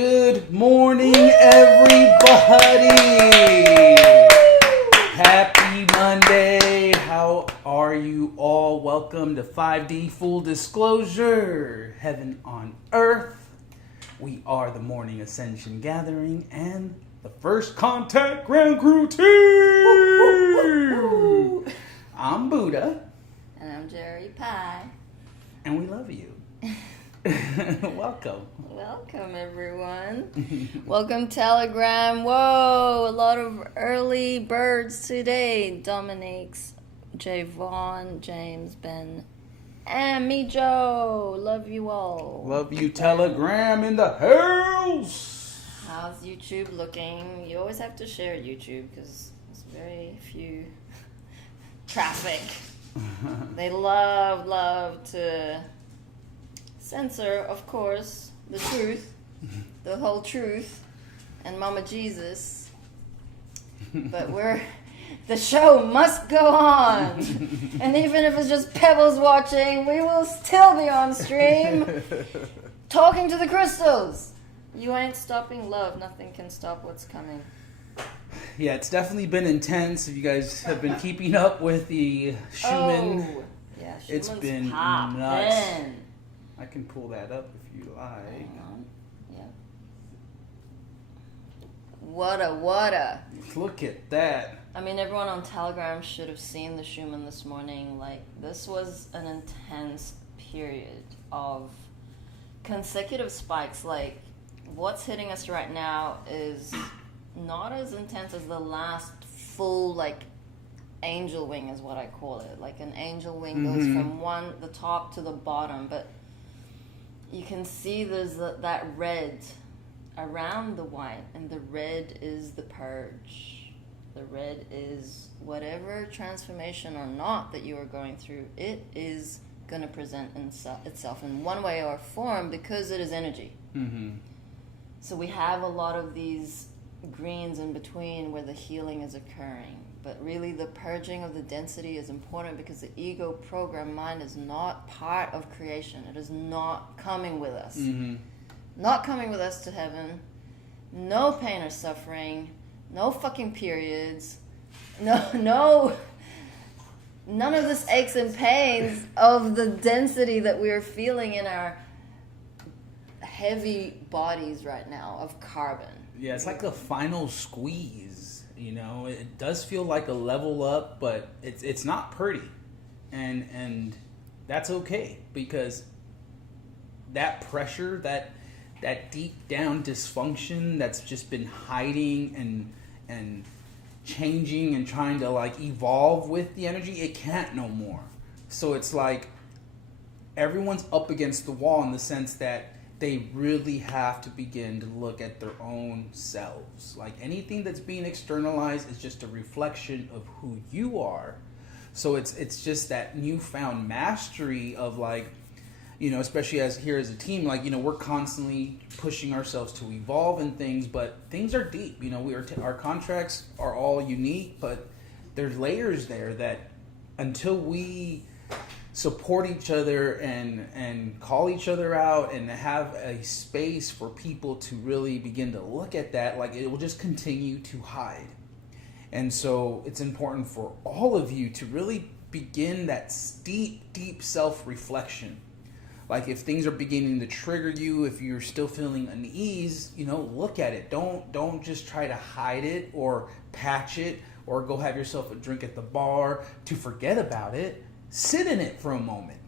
Good morning, everybody. Happy Monday. How are you all? Welcome to 5D Full Disclosure, Heaven on Earth. We are the Morning Ascension Gathering and the First Contact Ground Crew team. I'm Buddha. And I'm Jerry Pie. And we love you. Welcome. Welcome, everyone. Welcome, Telegram. Whoa, a lot of early birds today. Dominique's, Javon, James, Ben, and me, Joe. Love you all. Love you, Telegram in the house. How's YouTube looking? You always have to share YouTube because there's very few traffic. They love to censor, of course, the truth, the whole truth, and Mama Jesus. But the show must go on. And even if it's just Pebbles watching, we will still be on stream talking to the crystals. You ain't stopping love. Nothing can stop what's coming. Yeah, it's definitely been intense. If you guys have been keeping up with the Schumann, yeah, it's been nuts. I can pull that up if you like. Yeah. What? Look at that. I mean, everyone on Telegram should have seen the Schumann this morning. Like, this was an intense period of consecutive spikes. Like, what's hitting us right now is not as intense as the last full, like, angel wing is what I call it. Like, an angel wing goes from the top to the bottom, but you can see there's that red around the white, and the red is the purge. The red is whatever transformation or not that you are going through, it is going to present itself in one way or form because it is energy. Mm-hmm. So we have a lot of these greens in between where the healing is occurring. But really the purging of the density is important because the ego program mind is not part of creation. It is not coming with us. Mm-hmm. Not coming with us to heaven. No pain or suffering. No fucking periods. No. None of this aches and pains of the density that we are feeling in our heavy bodies right now of carbon. Yeah, it's like the final squeeze. You know, it does feel like a level up, but it's not pretty, and that's okay because that pressure, that deep down dysfunction that's just been hiding and changing and trying to like evolve with the energy, it can't no more. So it's like everyone's up against the wall in the sense that they really have to begin to look at their own selves. Like anything that's being externalized is just a reflection of who you are. So it's just that newfound mastery of like, you know, especially as a team, like, you know, we're constantly pushing ourselves to evolve in things, but things are deep. You know, our contracts are all unique, but there's layers there that until we support each other and call each other out and have a space for people to really begin to look at that, like it will just continue to hide. And so it's important for all of you to really begin that deep self-reflection. Like if things are beginning to trigger you, if you're still feeling unease, you know, look at it. Don't just try to hide it or patch it or go have yourself a drink at the bar to forget about it. Sit in it for a moment.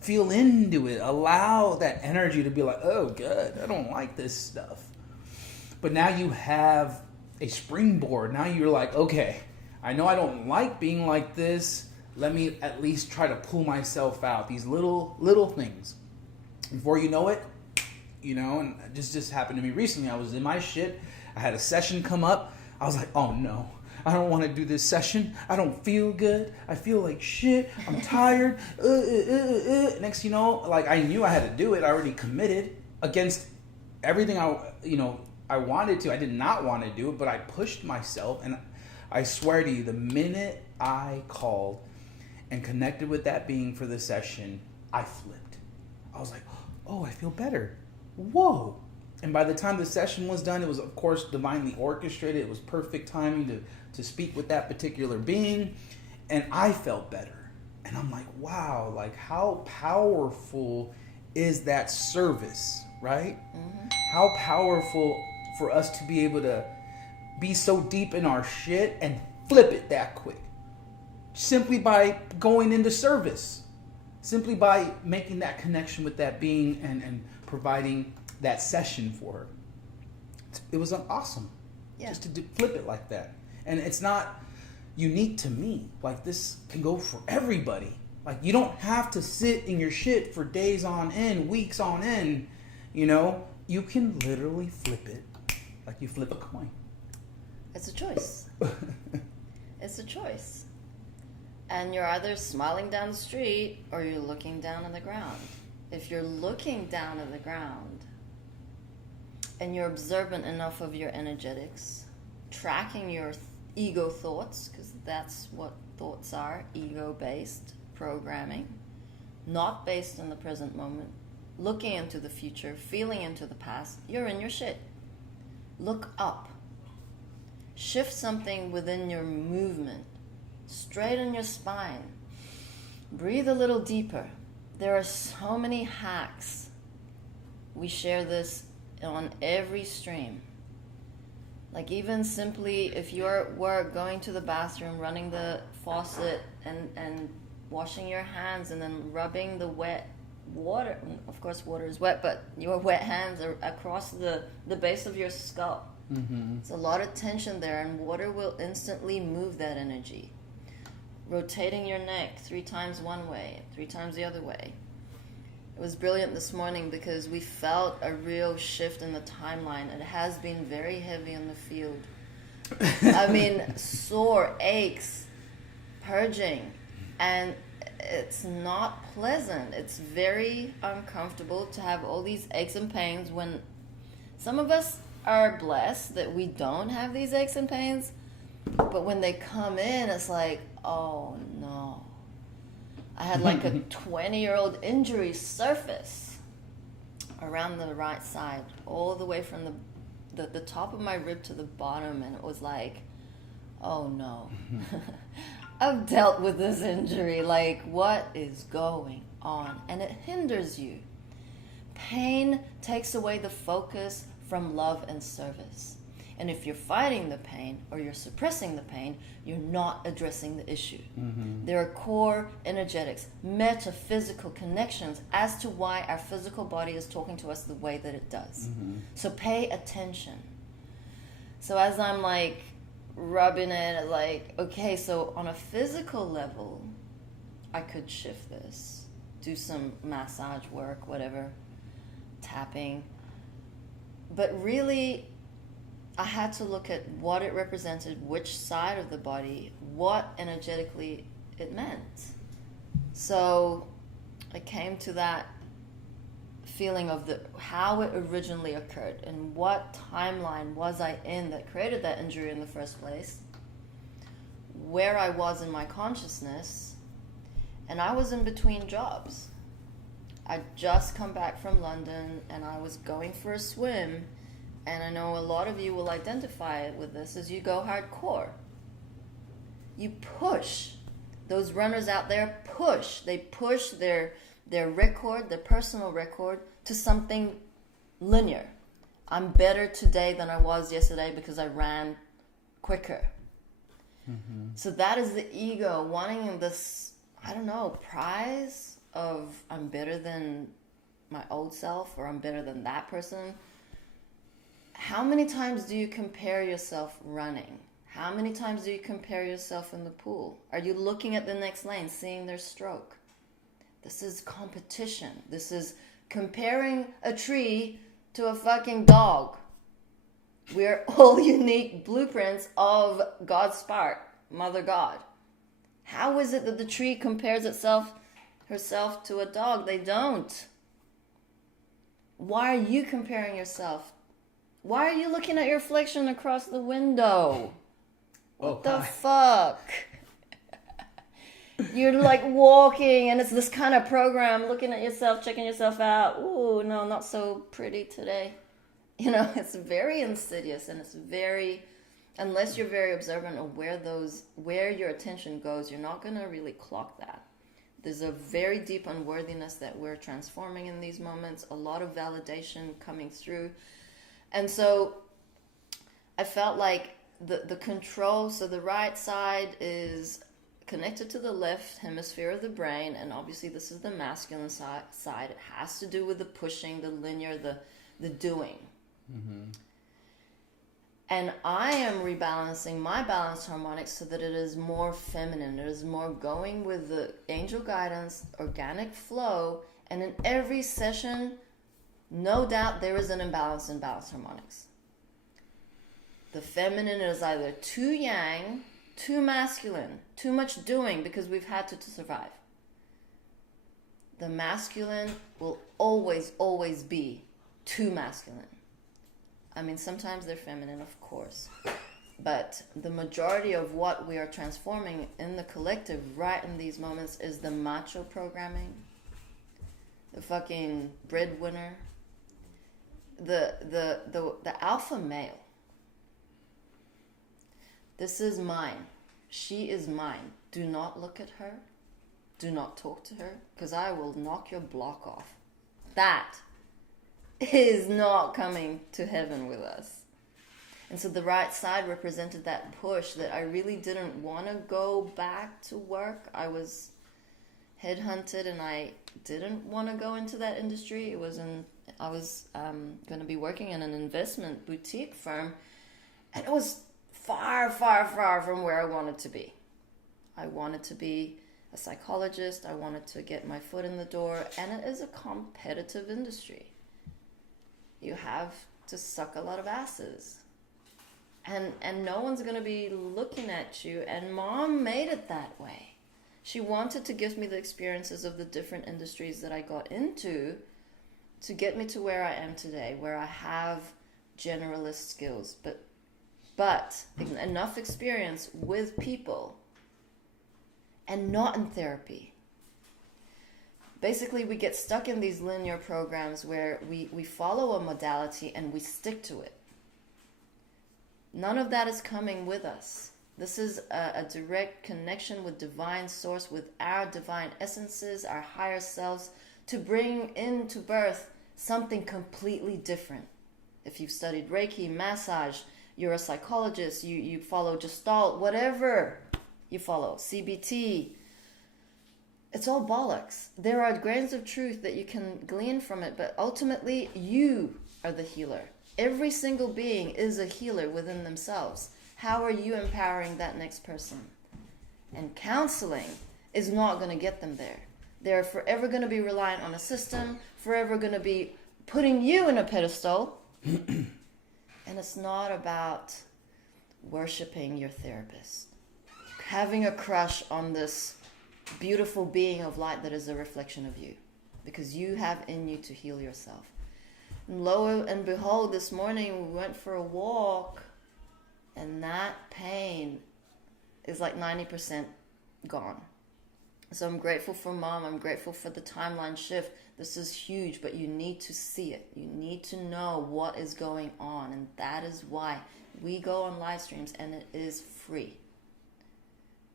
Feel into it. Allow that energy to be like, oh, good, I don't like this stuff. But now you have a springboard. Now you're like, okay, I know I don't like being like this. Let me at least try to pull myself out. These little things. Before you know it, you know, and this just happened to me recently. I was in my shit. I had a session come up. I was like, oh, no. I don't want to do this session. I don't feel good. I feel like shit. I'm tired. Next, you know, like I knew I had to do it. I already committed against everything I wanted to. I did not want to do it, but I pushed myself. And I swear to you, the minute I called and connected with that being for the session, I flipped. I was like, oh, I feel better. Whoa. And by the time the session was done, it was, of course, divinely orchestrated. It was perfect timing to speak with that particular being. And I felt better. And I'm like, wow, like how powerful is that service, right? Mm-hmm. How powerful for us to be able to be so deep in our shit and flip it that quick. Simply by going into service. Simply by making that connection with that being and providing that session for her. It was awesome. Yeah. Just to flip it like that. And it's not unique to me. Like, this can go for everybody. Like, you don't have to sit in your shit for days on end, weeks on end. You know, you can literally flip it like you flip a coin. It's a choice. It's a choice. And you're either smiling down the street or you're looking down on the ground. If you're looking down at the ground and you're observant enough of your energetics, tracking your ego thoughts, because that's what thoughts are, ego-based programming, not based in the present moment, looking into the future, feeling into the past, you're in your shit. Look up. Shift something within your movement. Straighten your spine. Breathe a little deeper. There are so many hacks. We share this on every stream. Like, even simply if you're at work, going to the bathroom, running the faucet and washing your hands and then rubbing the wet water. Of course, water is wet, but your wet hands are across the base of your skull. Mm-hmm. There's a lot of tension there, and water will instantly move that energy. Rotating your neck 3 times one way, 3 times the other way. It was brilliant this morning because we felt a real shift in the timeline. It has been very heavy in the field. I mean, sore, aches, purging, and it's not pleasant. It's very uncomfortable to have all these aches and pains when some of us are blessed that we don't have these aches and pains, but when they come in, it's like, oh no. I had like a 20-year-old injury surface around the right side, all the way from the top of my rib to the bottom, and it was like, oh no. I've dealt with this injury, like, what is going on? And it hinders you. Pain takes away the focus from love and service. And if you're fighting the pain or you're suppressing the pain, you're not addressing the issue. Mm-hmm. There are core energetics, metaphysical connections as to why our physical body is talking to us the way that it does. Mm-hmm. So pay attention. So as I'm like rubbing it, like, okay, so on a physical level, I could shift this, do some massage work, whatever, tapping. But really, I had to look at what it represented, which side of the body, what energetically it meant. So I came to that feeling of how it originally occurred and what timeline was I in that created that injury in the first place, where I was in my consciousness, and I was in between jobs. I'd just come back from London and I was going for a swim. And I know a lot of you will identify with this as you go hardcore. You push. Those runners out there push. They push their record, their personal record, to something linear. I'm better today than I was yesterday because I ran quicker. Mm-hmm. So that is the ego wanting this, I don't know, prize of I'm better than my old self, or I'm better than that person. How many times do you compare yourself running? How many times do you compare yourself in the pool? Are you looking at the next lane, seeing their stroke? This is competition. This is comparing a tree to a fucking dog. We're all unique blueprints of God's spark, Mother God. How is it that the tree compares herself to a dog? They don't. Why are you comparing yourself? Why are you looking at your reflection across the window? What the fuck? You're like walking and it's this kind of program, looking at yourself, checking yourself out. Ooh, no, not so pretty today. You know, it's very insidious, and it's very, unless you're very observant of where your attention goes, you're not going to really clock that. There's a very deep unworthiness that we're transforming in these moments, a lot of validation coming through. And so I felt like the control, so the right side is connected to the left hemisphere of the brain, and obviously this is the masculine side. It has to do with the pushing, the linear, the doing. Mm-hmm. And I am rebalancing my balanced harmonics so that it is more feminine. It is more going with the angel guidance, organic flow. And in every session, no doubt there is an imbalance in balanced harmonics. The feminine is either too yang, too masculine, too much doing because we've had to survive. The masculine will always, always be too masculine. I mean, sometimes they're feminine, of course. But the majority of what we are transforming in the collective right in these moments is the macho programming, the fucking breadwinner, the alpha male. This is mine. She is mine. Do not look at her. Do not talk to her, because I will knock your block off. That is not coming to heaven with us. And so the right side represented that push that I really didn't want to go back to work. I was headhunted and I didn't want to go into that industry. I was going to be working in an investment boutique firm, and it was far, far, far from where I wanted to be. I wanted to be a psychologist. I wanted to get my foot in the door, and it is a competitive industry. You have to suck a lot of asses. And no one's going to be looking at you. And Mom made it that way. She wanted to give me the experiences of the different industries that I got into to get me to where I am today, where I have generalist skills, but enough experience with people and not in therapy. Basically, we get stuck in these linear programs where we follow a modality and we stick to it. None of that is coming with us. This is a direct connection with divine source, with our divine essences, our higher selves, to bring into birth something completely different. If you've studied Reiki, massage, you're a psychologist, you follow Gestalt, whatever you follow, CBT, it's all bollocks. There are grains of truth that you can glean from it, but ultimately you are the healer. Every single being is a healer within themselves. How are you empowering that next person? And counseling is not going to get them there. They're forever going to be reliant on a system, forever going to be putting you in a pedestal. And it's not about worshiping your therapist, having a crush on this beautiful being of light that is a reflection of you, because you have in you to heal yourself. And lo and behold, this morning we went for a walk, and that pain is like 90% gone. So I'm grateful for Mom. I'm grateful for the timeline shift. This is huge, but you need to see it. You need to know what is going on, and that is why we go on live streams, and it is free.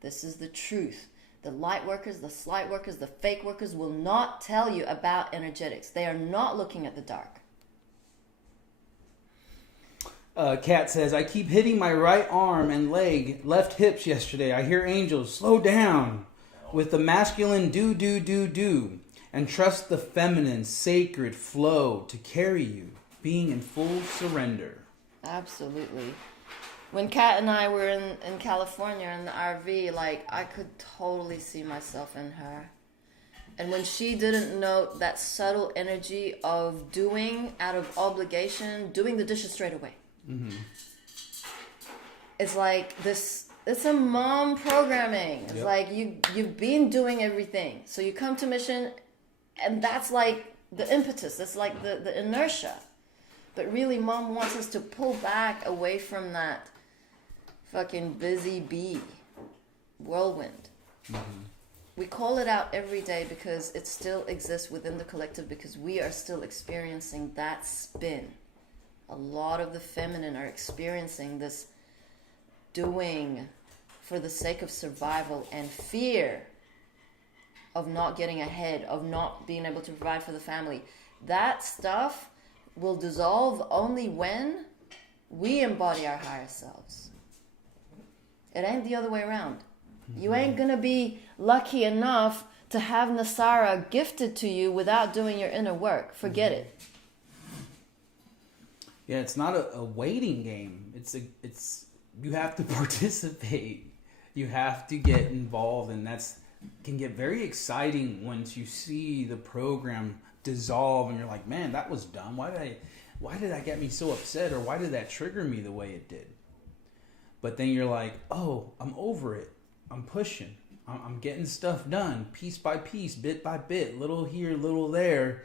This is the truth. The light workers, the slight workers, the fake workers will not tell you about energetics. They are not looking at the dark. Kat says, I keep hitting my right arm and leg, left hips yesterday. I hear angels, slow down, with the masculine do, and trust the feminine, sacred flow to carry you, being in full surrender. Absolutely. When Kat and I were in California in the RV, like, I could totally see myself in her. And when she didn't note that subtle energy of doing out of obligation, doing the dishes straight away. Mm-hmm. It's like this, it's a mom programming. It's like you've been doing everything. So you come to mission, and that's like the impetus. That's like the inertia. But really, Mom wants us to pull back away from that fucking busy bee whirlwind. Mm-hmm. We call it out every day because it still exists within the collective, because we are still experiencing that spin. A lot of the feminine are experiencing this doing for the sake of survival and fear of not getting ahead, of not being able to provide for the family. That stuff will dissolve only when we embody our higher selves. It ain't the other way around. You ain't gonna be lucky enough to have Nasara gifted to you without doing your inner work. Forget it. Yeah, it's not a waiting game. It's you have to participate. You have to get involved, and that's can get very exciting once you see the program dissolve, and you're like, man, that was dumb. Why did that get me so upset, or why did that trigger me the way it did? But then you're like, oh, I'm over it. I'm pushing. I'm getting stuff done, piece by piece, bit by bit, little here, little there.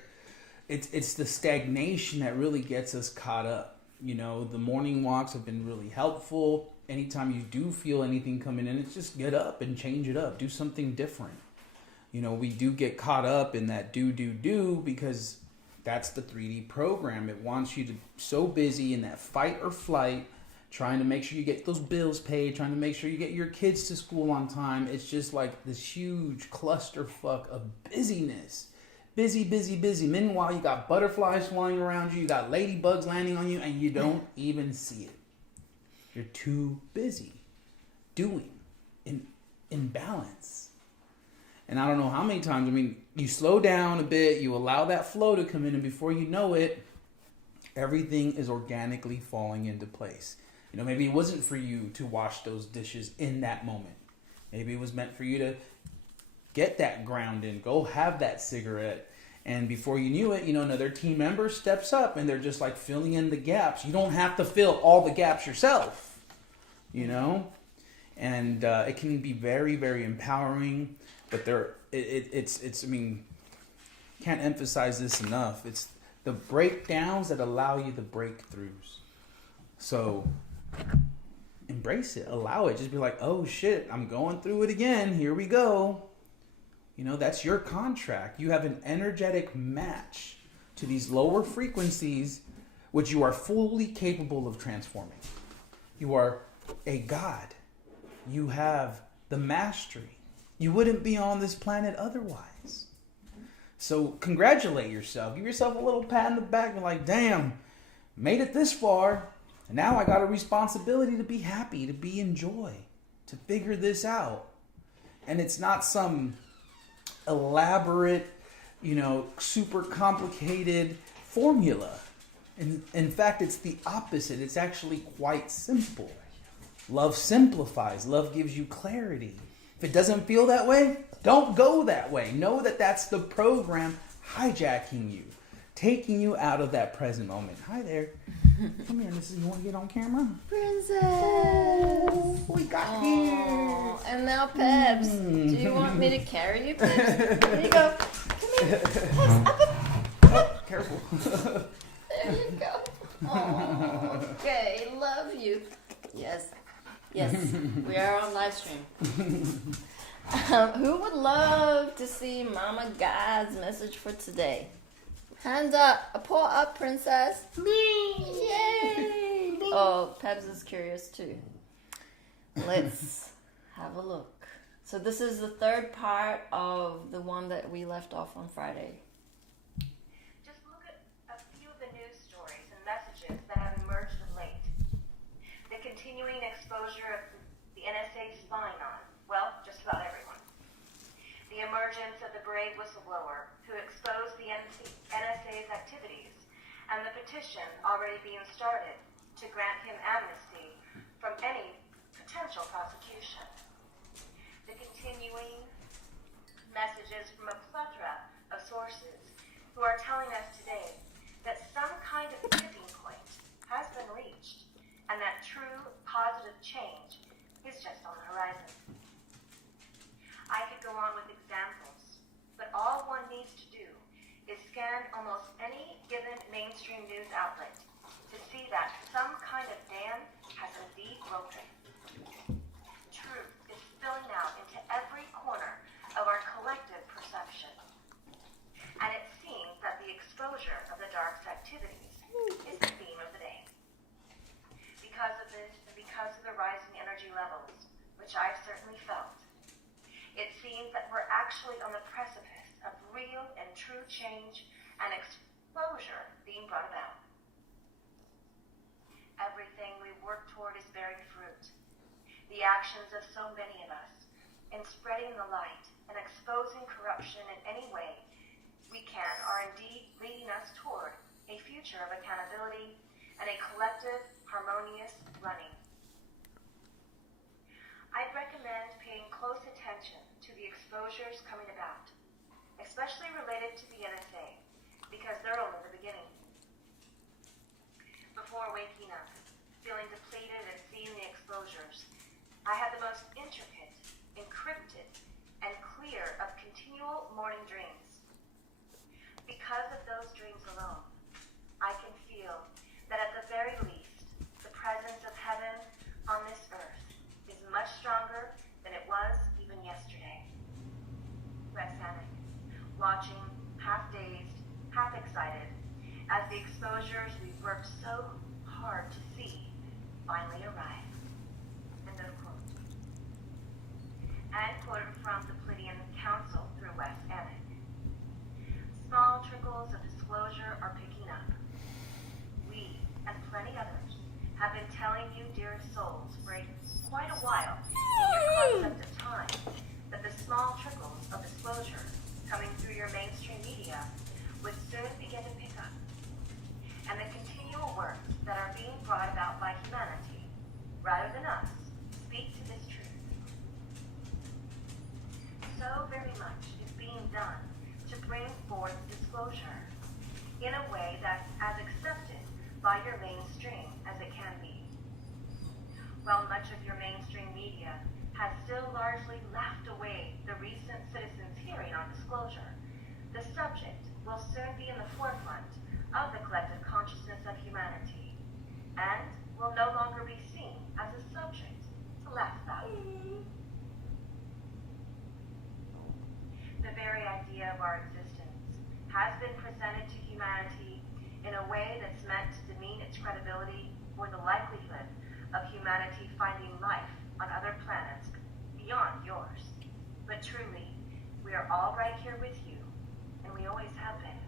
It's the stagnation that really gets us caught up. You know, the morning walks have been really helpful. Anytime you do feel anything coming in, it's just get up and change it up. Do something different. You know, we do get caught up in that do because that's the 3D program. It wants you to so busy in that fight or flight, trying to make sure you get those bills paid, trying to make sure you get your kids to school on time. It's just like this huge clusterfuck of busyness. Busy, busy, busy. Meanwhile, you got butterflies flying around you, you got ladybugs landing on you, and you don't even see it. You're too busy doing in balance. And I don't know how many times, I mean, you slow down a bit, you allow that flow to come in, and before you know it, everything is organically falling into place. You know, maybe it wasn't for you to wash those dishes in that moment. Maybe it was meant for you to get that ground in, go have that cigarette. And before you knew it, you know, another team member steps up and they're just like filling in the gaps. You don't have to fill all the gaps yourself, you know? And it can be very, very empowering. But it's I mean, can't emphasize this enough. It's the breakdowns that allow you the breakthroughs. So embrace it, allow it. Just be like, oh shit, I'm going through it again. Here we go. You know, that's your contract. You have an energetic match to these lower frequencies, which you are fully capable of transforming. You are a god. You have the mastery. You wouldn't be on this planet otherwise. So congratulate yourself. Give yourself a little pat in the back and like, damn, made it this far. And now I got a responsibility to be happy, to be in joy, to figure this out. And it's not some elaborate, you know, super complicated formula. In fact, it's the opposite. It's actually quite simple. Love simplifies. Love gives you clarity. If it doesn't feel that way, don't go that way. Know that that's the program hijacking you, taking you out of that present moment. Hi there. Come here, Mrs. You want to get on camera? Princess! We got here. And now, Peps. Do you want me to carry you, Peps? There you go. Come here. Peps, up. Oh, careful. There you go. Oh, okay, love you. Yes, we are on live stream. Who would love to see Mama God's message for today? Hands up. A paw up, princess. Me. Yay. Oh, Peps is curious too. Let's have a look. So this is the third part of the one that we left off on Friday. Just look at a few of the news stories and messages that have emerged of late. The continuing exposure of the NSA spying on, well, just about everyone. The emergence of the brave whistleblower who exposed the NSA's activities, and the petition already being started to grant him amnesty from any potential prosecution. The continuing messages from a plethora of sources who are telling us today that some kind of tipping point has been reached and that true positive change is just on the horizon. I could go on with examples, but all one needs to do is scan almost any given mainstream news outlet to see that some kind of dam has indeed broken. Truth is spilling out into every corner of our collective perception. And it seems that the exposure of the dark's activities is the theme of the day. which I've certainly felt. It seems that we're actually on the precipice of real and true change and exposure being brought about. Everything we work toward is bearing fruit. The actions of so many of us in spreading the light and exposing corruption in any way we can are indeed leading us toward a future of accountability and a collective, harmonious running. I'd recommend paying close attention to the exposures coming about, especially related to the NSA, because they're only the beginning. Before waking up, feeling depleted and seeing the exposures, I had the most intricate, encrypted, and clear of continual morning dreams. Because of those dreams alone, I can feel that at the very least, the presence of heaven on this earth is much stronger than it was even yesterday. Wes Anick, watching, half dazed, half excited, as the exposures we've worked so hard to see finally arrive. End of quote. And quoted from the Pleiadian Council through Wes Anick. Small trickles of disclosure are picking up. We, and plenty others, have been telling you, dearest souls, for quite a while in your concept of time, that the small trickles of disclosure coming through your mainstream media would soon begin to pick up. And the continual works that are being brought about by humanity, rather than us, speak to this truth. So very much is being done to bring forth disclosure in a way that's as accepted by your mainstream as it can be. While much of your mainstream media has still largely laughed away the recent citizens' hearing on disclosure, the subject will soon be in the forefront of the collective consciousness of humanity, and will no longer be seen as a subject to laugh about. The very idea of our existence has been presented to humanity in a way that's meant to demean its credibility or the likelihood of humanity finding life on other planets beyond yours. But truly, we are all right here with you, and we always have been.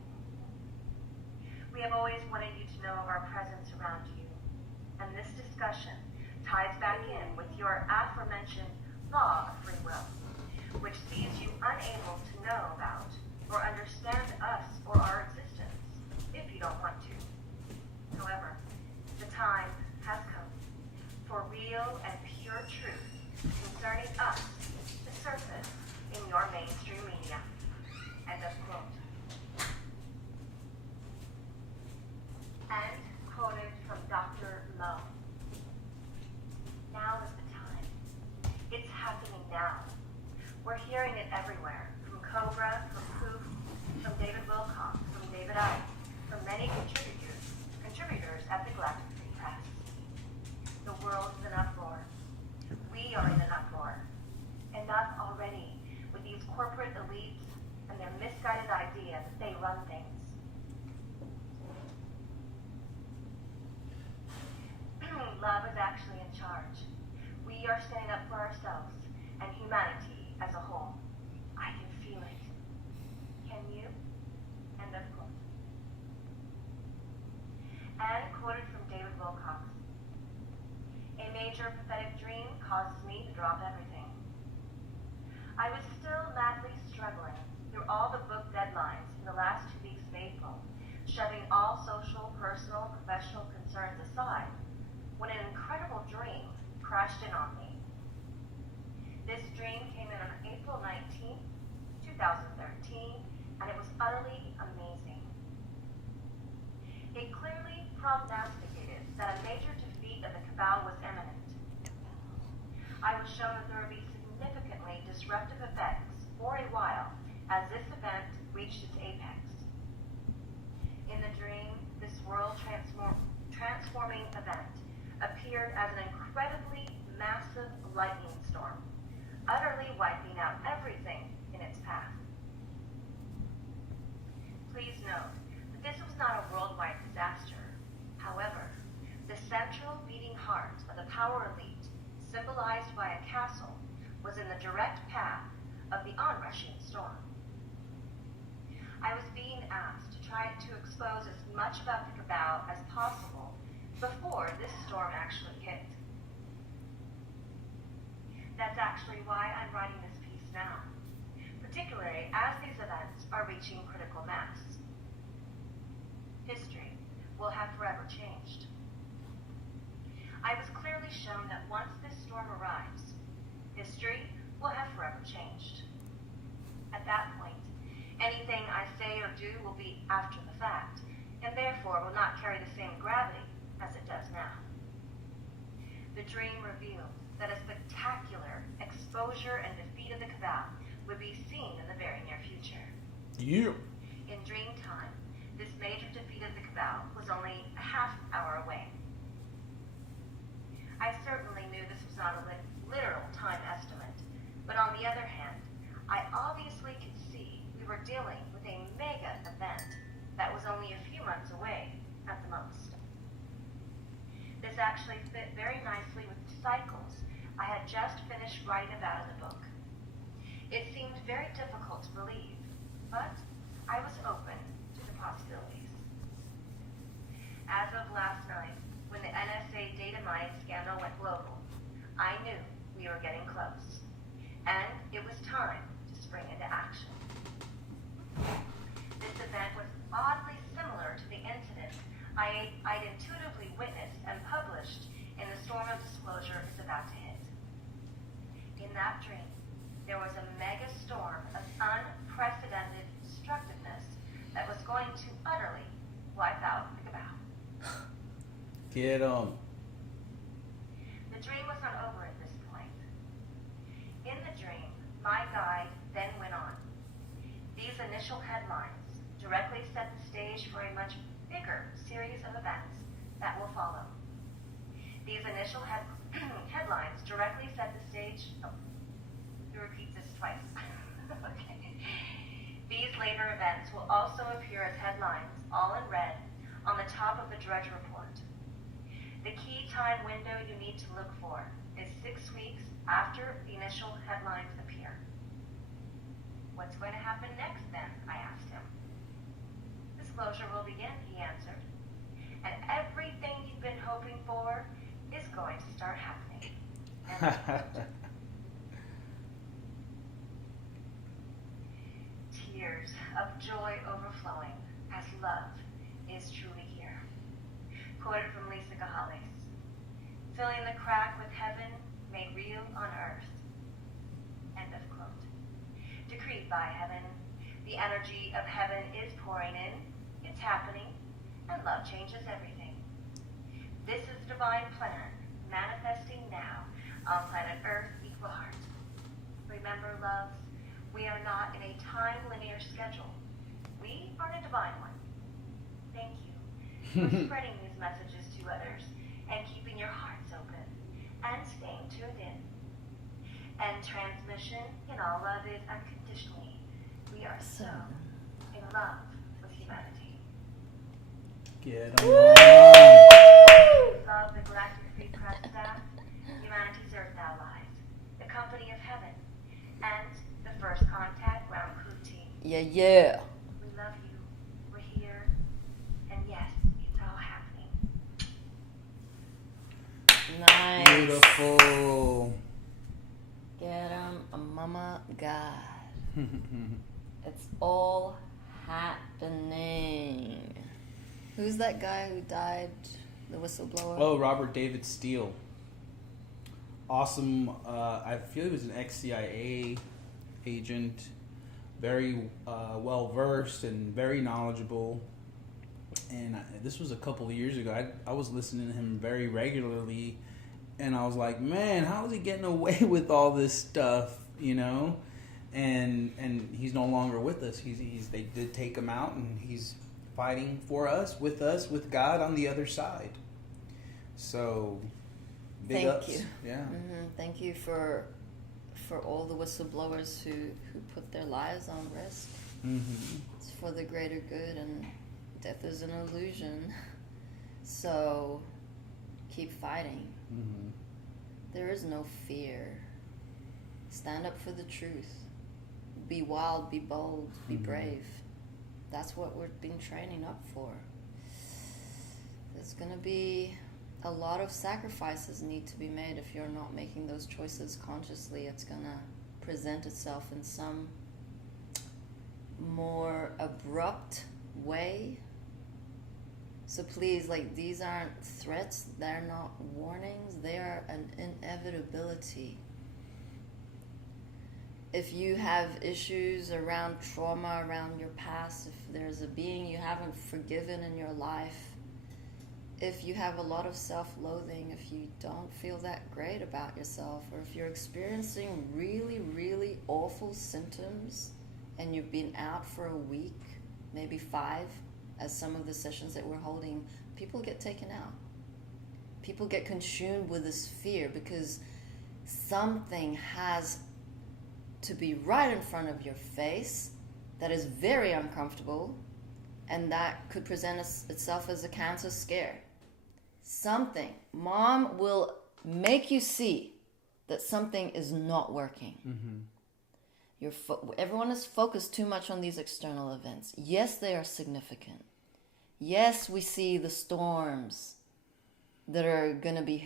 We have always wanted you to know of our presence around you, and this discussion ties back in with your aforementioned law of free will, which sees you unable to know about or understand us or our existence if you don't want to. However, the time has come for real and pure truth concerning us to surface in your mainstream media. End of quote. And quoted from Dr. Lowe. Now is the time. It's happening now. We're hearing it everywhere, from Cobra, from Poof, from David Wilcox, from David Icke, from many contributors at the Galactic Free Press. The world is in uproar. We are in an uproar. Enough already with these corporate elites and their misguided idea that they run things. Love is actually in charge. We are standing up for ourselves and humanity as a whole. I can feel it. Can you? End of quote. And quoted from David Wilcox. A major pathetic dream causes me to drop everything. I was still madly struggling through all the book deadlines in the last 2 weeks of April, shoving all social, personal, professional concerns aside, when an incredible dream crashed in on me. This dream came in on April 19, 2013, and it was utterly amazing. It clearly prognosticated that a major defeat of the cabal was imminent. I was shown that there would be significantly disruptive effects for a while as this event reached its apex. In the dream, this world transforming event appeared as an incredibly massive lightning storm, utterly wiping out everything in its path. Please note that this was not a worldwide disaster. However, the central beating heart of the power elite, symbolized by a castle, direct path of the onrushing storm. I was being asked to try to expose as much about the cabal as possible before this storm actually hit. That's actually why I'm writing this piece now, particularly as these events are reaching critical mass. History will have forever changed. I was clearly shown that once this storm arrives, history will have forever changed. At that point, anything I say or do will be after the fact, and therefore will not carry the same gravity as it does now. The dream revealed that a spectacular exposure and defeat of the cabal would be seen in the very near future. Yeah. In dream time, this major defeat of the cabal was only a half hour away. I certainly knew this was not a literal time estimate, but on the other hand, I obviously could see we were dealing with a mega event that was only a few months away at the most. This actually fit very nicely with the cycles I had just finished writing about in the book. It seemed very difficult to believe, but I was open to the possibilities. As of last night, when the NSA data mining scandal went global, I knew we were getting close, and it was time to spring into action. This event was oddly similar to the incident I'd intuitively witnessed and published in the storm of disclosure is about to hit. In that dream, there was a mega storm of unprecedented destructiveness that was going to utterly wipe out the cabal. Get 'em. The dream was not over at this point. In the dream, my guide then went on. These initial headlines directly set the stage for a much bigger series of events that will follow. These initial headlines directly set the stage. Oh, let me repeat this twice. Okay. These later events will also appear as headlines, all in red, on the top of the Drudge Report. The key time window you need to look for is 6 weeks after the initial headlines appear. What's going to happen next then? I asked him. Disclosure will begin, he answered. And everything you've been hoping for is going to start happening. Tears of joy overflowing as love is truly here. Quoted from Lisa Gahales. Filling the crack with heaven made real on earth. End of quote. Decreed by heaven, the energy of heaven is pouring in, it's happening, and love changes everything. This is the divine plan, manifesting now on planet Earth equal heart. Remember, loves, we are not in a time linear schedule. We are in a divine one. Thank you for spreading these messages to others and keeping your hearts open and staying tuned in. And transmission in all love is unconditionally. We are so in love with humanity. Get 'em. Love the Galactic Free Press staff, humanity's Earth allies, the company of heaven, and the First Contact Ground Crew team. Yeah. We love you. We're here. And yes, it's all happening. Nice. Beautiful. Get 'em, mama God. It's all happening. Who's that guy who died? The whistleblower? Oh, Robert David Steele. Awesome. I feel he was an ex-CIA agent. Very well versed and very knowledgeable. And this was a couple of years ago. I was listening to him very regularly, and I was like, man, how is he getting away with all this stuff? You know, and he's no longer with us. They did take him out, and he's fighting for us, with God on the other side. So, big Thank ups. you. Yeah. Mm-hmm. Thank you for all the whistleblowers who put their lives on risk. Mm-hmm. It's for the greater good, and death is an illusion. So, keep fighting. Mm-hmm. There is no fear. Stand up for the truth. Be wild, be bold, be brave. That's what we're being training up for. There's going to be a lot of sacrifices need to be made. If you're not making those choices consciously, it's going to present itself in some more abrupt way. So please, like, these aren't threats, they're not warnings, they are an inevitability. If you have issues around trauma, around your past, if there's a being you haven't forgiven in your life, if you have a lot of self-loathing, if you don't feel that great about yourself, or if you're experiencing really, really awful symptoms and you've been out for a week, maybe 5, as some of the sessions that we're holding, people get taken out. People get consumed with this fear because something has to be right in front of your face that is very uncomfortable, and that could present itself as a cancer scare. Something. Mom will make you see that something is not working. Everyone is focused too much on these external events. Yes, they are significant. Yes, we see the storms that are going to be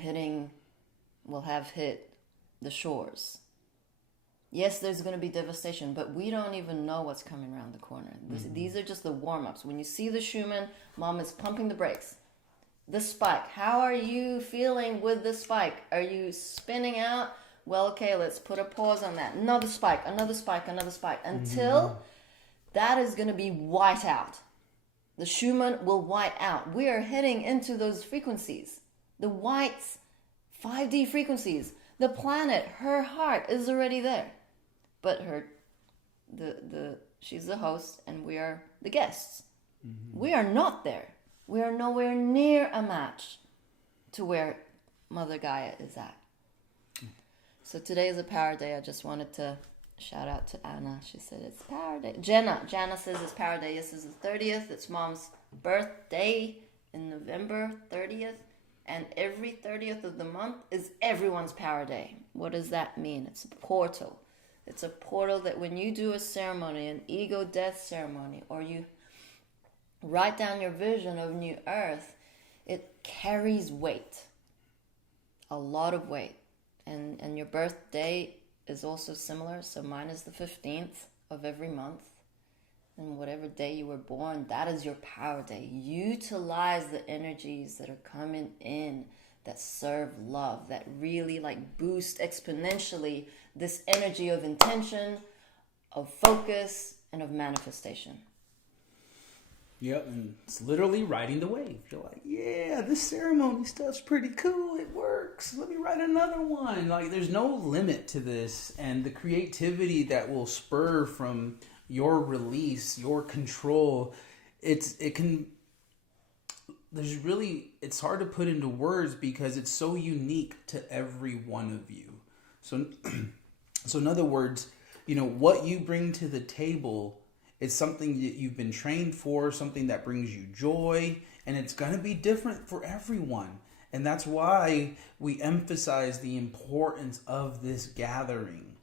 will have hit the shores. Yes, there's going to be devastation, but we don't even know what's coming around the corner. These are just the warm-ups. When you see the Schumann, Mom is pumping the brakes. The spike. How are you feeling with the spike? Are you spinning out? Well, okay, let's put a pause on that. Another spike, another spike, another spike. Until that is going to be white out. The Schumann will white out. We are heading into those frequencies. The whites, 5D frequencies. The planet, her heart is already there. But she's the host and we are the guests. We are not there. We are nowhere near a match to where Mother Gaia is at. So today is a power day. I just wanted to shout out to Anna. She said it's power day. Jana says it's power day. This is the 30th. It's Mom's birthday in November 30th. And every 30th of the month is everyone's power day. What does that mean? It's a portal. It's a portal that when you do a ceremony, an ego death ceremony, or you write down your vision of New Earth, it carries weight. A lot of weight. And your birthday is also similar. So mine is the 15th of every month. And whatever day you were born, that is your power day. Utilize the energies that are coming in that serve love, that really like boost exponentially this energy of intention, of focus, and of manifestation. Yep, and it's literally riding the wave. You're like, yeah, this ceremony stuff's pretty cool. It works. Let me write another one. Like, there's no limit to this, and the creativity that will spur from your release, your control. It's hard to put into words because it's so unique to every one of you. So in other words, what you bring to the table. It's something that you've been trained for, something that brings you joy, and it's going to be different for everyone. And that's why we emphasize the importance of this gathering.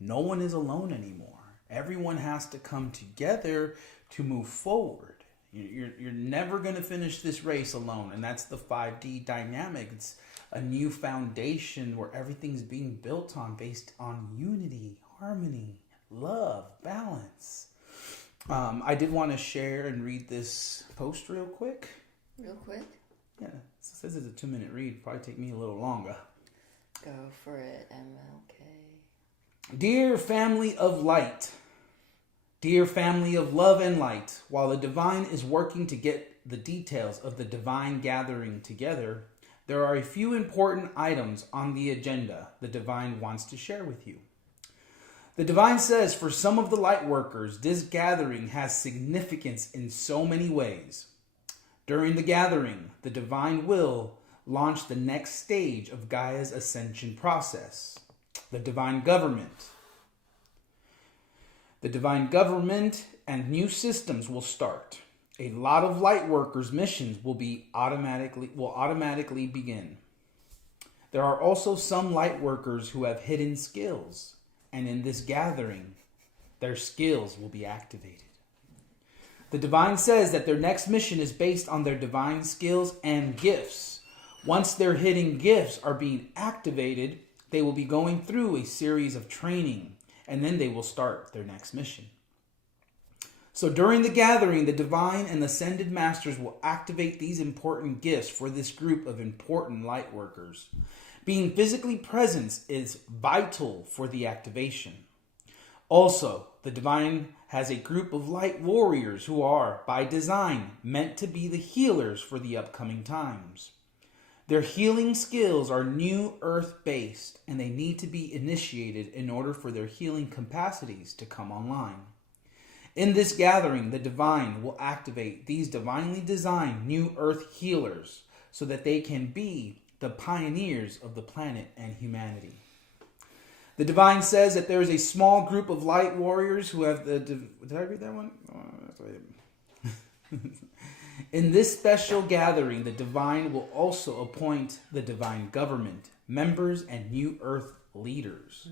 No one is alone anymore. Everyone has to come together to move forward. You're never going to finish this race alone, and that's the 5D dynamic. It's a new foundation where everything's being built on, based on unity, harmony, love, balance. I did want to share and read this post real quick. Real quick? Yeah, it says it's a 2-minute read. Probably take me a little longer. Go for it, MLK. Dear family of light, dear family of love and light, while the divine is working to get the details of the divine gathering together, there are a few important items on the agenda the divine wants to share with you. The divine says for some of the light workers, this gathering has significance in so many ways. During the gathering, the divine will launch the next stage of Gaia's ascension process, the divine government. The divine government and new systems will start. A lot of light workers' missions will automatically begin. There are also some light workers who have hidden skills. and in this gathering, their skills will be activated. The divine says that their next mission is based on their divine skills and gifts. Once their hidden gifts are being activated, they will be going through a series of training, and then they will start their next mission. So during the gathering, the divine and ascended masters will activate these important gifts for this group of important light workers. Being physically present is vital for the activation. Also, the divine has a group of light warriors who are, by design, meant to be the healers for the upcoming times. Their healing skills are new earth-based, and they need to be initiated in order for their healing capacities to come online. In this gathering, the divine will activate these divinely designed new earth healers so that they can be the pioneers of the planet and humanity. The divine says that there is a small group of light warriors who have the... Did I read that one? In this special gathering, the divine will also appoint the divine government, members, and new earth leaders.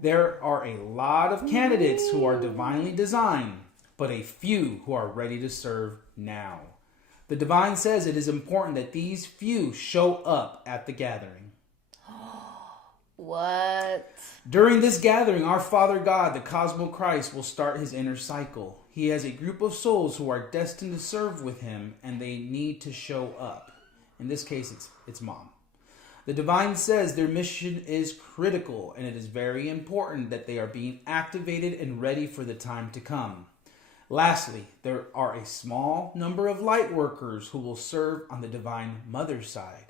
There are a lot of candidates who are divinely designed, but a few who are ready to serve now. The divine says it is important that these few show up at the gathering. What? During this gathering, our Father God, the Cosmic Christ, will start his inner cycle. He has a group of souls who are destined to serve with him, and they need to show up. In this case, it's Mom. The divine says their mission is critical, and it is very important that they are being activated and ready for the time to come. Lastly, there are a small number of light workers who will serve on the Divine Mother's side.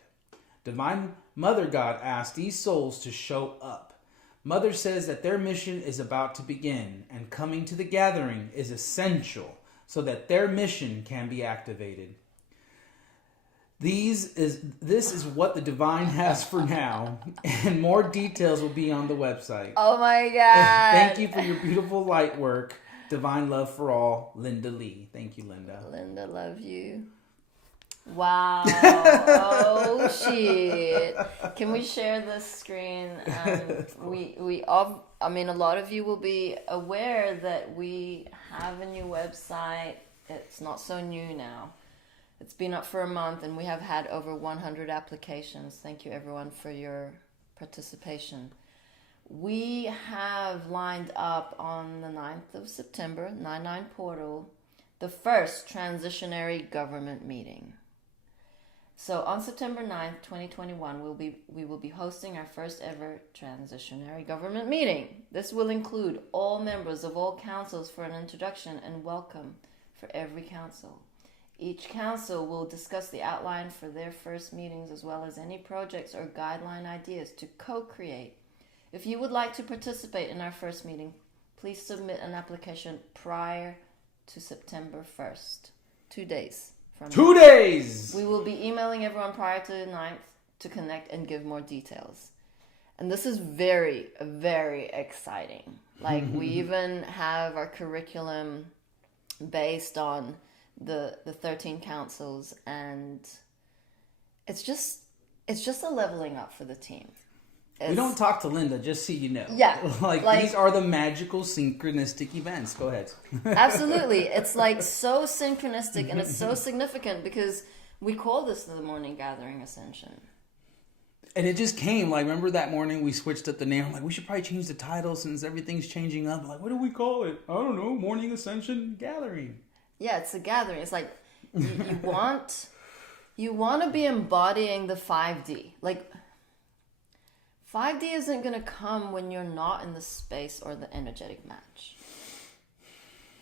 Divine Mother God asks these souls to show up. Mother says that their mission is about to begin, and coming to the gathering is essential so that their mission can be activated. This is what the divine has for now, and more details will be on the website. Oh my God. Thank you for your beautiful light work. Divine love for all, Linda Lee. Thank you, Linda. Linda, love you. Wow. Oh shit. Can we share this screen? A lot of you will be aware that we have a new website. It's not so new now. It's been up for a month, and we have had over 100 applications. Thank you, everyone, for your participation. We have lined up on the 9th of September, 99 Portal, the first transitionary government meeting. So on September 9th, 2021, we will be hosting our first ever transitionary government meeting. This will include all members of all councils for an introduction and welcome for every council. Each council will discuss the outline for their first meetings, as well as any projects or guideline ideas to co-create. If you would like to participate in our first meeting, please submit an application prior to September 1st. 2 days from 2 now. days! We will be emailing everyone prior to the 9th to connect and give more details. And this is very, very exciting. Like, we even have our curriculum based on the 13 councils, and it's just a leveling up for the team. We don't talk to Linda, just so you know. Yeah. like these are the magical synchronistic events. Go ahead. Absolutely. It's like so synchronistic, and it's so significant because we call this the Morning Gathering Ascension. And it just came, like, remember that morning we switched up the name? I'm like, we should probably change the title since everything's changing up. Like, what do we call it? I don't know, Morning Ascension Gathering. Yeah, it's a gathering. It's like you want to be embodying the 5D. Like, 5D isn't going to come when you're not in the space or the energetic match.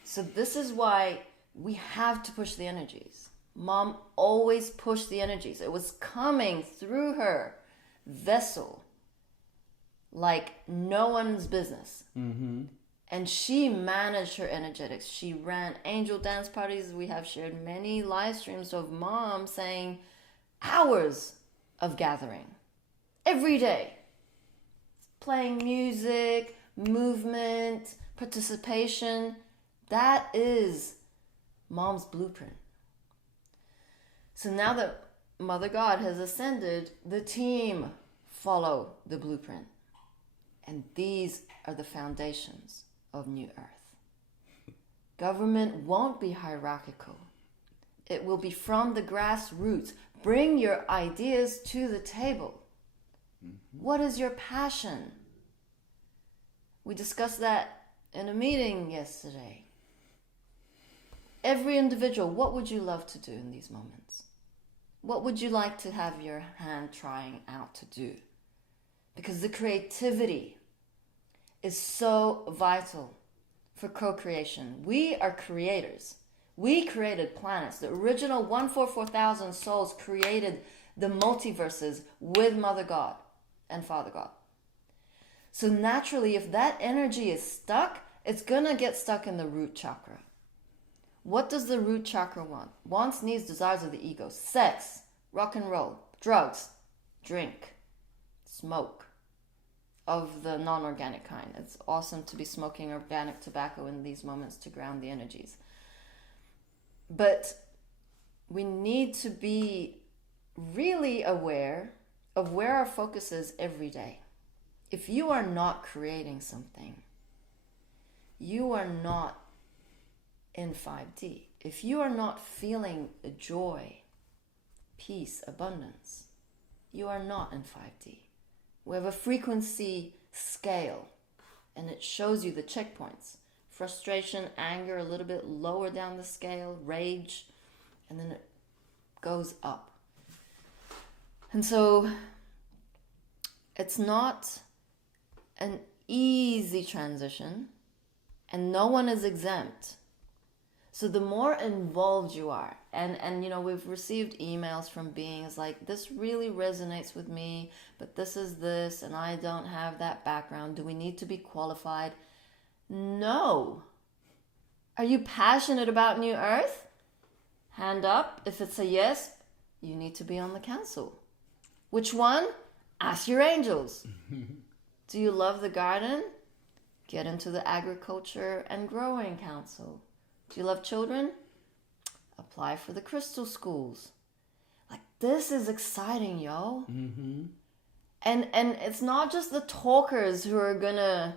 So this is why we have to push the energies. Mom always pushed the energies. It was coming through her vessel like no one's business. Mm-hmm. And she managed her energetics. She ran angel dance parties. We have shared many live streams of Mom saying hours of gathering every day. Playing music, movement, participation. That is Mom's blueprint. So now that Mother God has ascended, the team follow the blueprint. And these are the foundations of New Earth. Government won't be hierarchical. It will be from the grassroots. Bring your ideas to the table. What is your passion? We discussed that in a meeting yesterday. Every individual, what would you love to do in these moments? What would you like to have your hand trying out to do? Because the creativity is so vital for co-creation. We are creators. We created planets. The original 144,000 souls created the multiverses with Mother God and Father God. So naturally, if that energy is stuck, it's going to get stuck in the root chakra. What does the root chakra want? Wants, needs, desires of the ego. Sex, rock and roll, drugs, drink, smoke of the non-organic kind. It's awesome to be smoking organic tobacco in these moments to ground the energies. But we need to be really aware of where our focus is every day. If you are not creating something, you are not in 5D. If you are not feeling joy, peace, abundance, you are not in 5D. We have a frequency scale, and it shows you the checkpoints. Frustration, anger, a little bit lower down the scale, rage, and then it goes up. And so it's not an easy transition, and no one is exempt. So the more involved you are, and you know, we've received emails from beings like, this really resonates with me, but this is this, and I don't have that background. Do we need to be qualified? No. Are you passionate about New Earth? Hand up. If it's a yes, you need to be on the council. Which one? Ask your angels. Do you love the garden? Get into the agriculture and growing council. Do you love children? Apply for the crystal schools. Like, this is exciting, yo. And it's not just the talkers who are gonna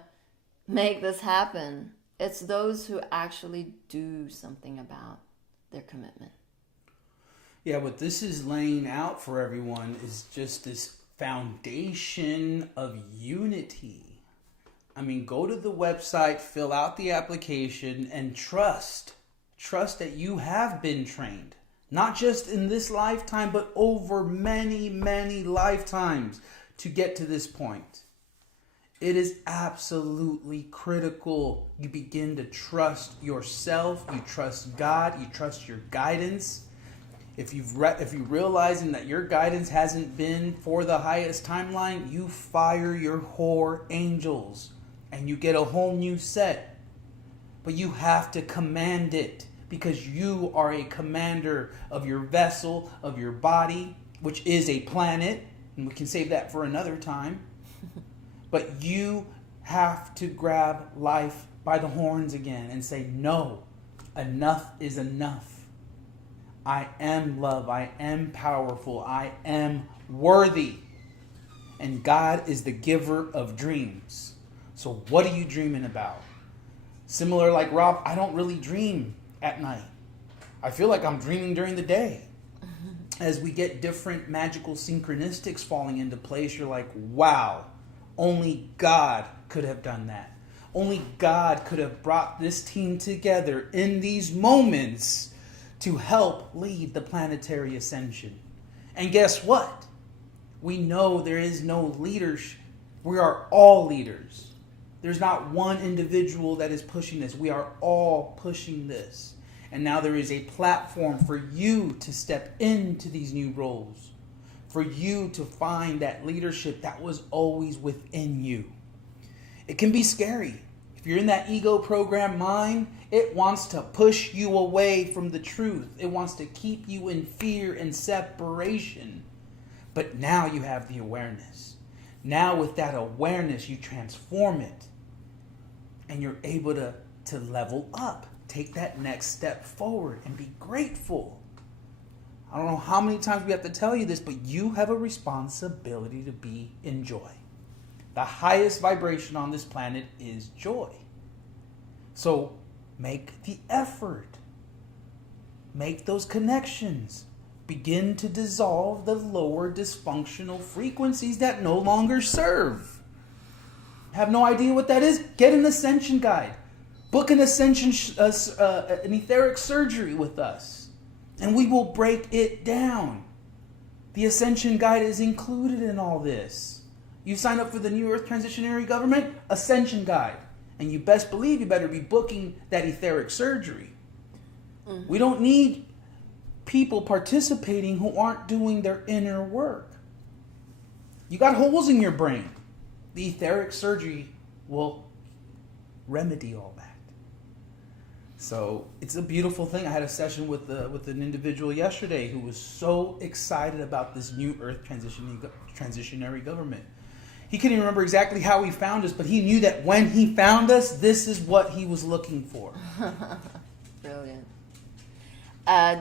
make this happen. It's those who actually do something about their commitment. Yeah, what this is laying out for everyone is just this foundation of unity. I mean, go to the website, fill out the application, and trust that you have been trained. Not just in this lifetime, but over many, many lifetimes to get to this point. It is absolutely critical you begin to trust yourself, you trust God, you trust your guidance. If you realizing that your guidance hasn't been for the highest timeline, you fire your whore angels and you get a whole new set. But you have to command it, because you are a commander of your vessel, of your body, which is a planet, and we can save that for another time. But you have to grab life by the horns again and say, no, enough is enough. I am love. I am powerful. I am worthy. And God is the giver of dreams. So what are you dreaming about? Similar like Rob, I don't really dream at night. I feel like I'm dreaming during the day. As we get different magical synchronicities falling into place, you're like, wow, only God could have done that. Only God could have brought this team together in these moments to help lead the planetary ascension. And guess what? We know there is no leadership. We are all leaders. There's not one individual that is pushing this. We are all pushing this. And now there is a platform for you to step into these new roles. For you to find that leadership that was always within you. It can be scary. If you're in that ego program mind, it wants to push you away from the truth. It wants to keep you in fear and separation. But now you have the awareness. Now with that awareness, you transform it. And you're able to level up. Take that next step forward and be grateful. I don't know how many times we have to tell you this, but you have a responsibility to be in joy. The highest vibration on this planet is joy. So make the effort. Make those connections. Begin to dissolve the lower dysfunctional frequencies that no longer serve. Have no idea what that is? Get an Ascension guide. Book an Ascension, an etheric surgery with us. And we will break it down. The Ascension guide is included in all this. You sign up for the New Earth Transitionary Government, Ascension guide. And you best believe you better be booking that etheric surgery. Mm-hmm. We don't need people participating who aren't doing their inner work. You got holes in your brain. The etheric surgery will remedy all that. So it's a beautiful thing. I had a session with an individual yesterday who was so excited about this New Earth Transitionary Government. He couldn't even remember exactly how he found us, but he knew that when he found us, this is what he was looking for. Brilliant.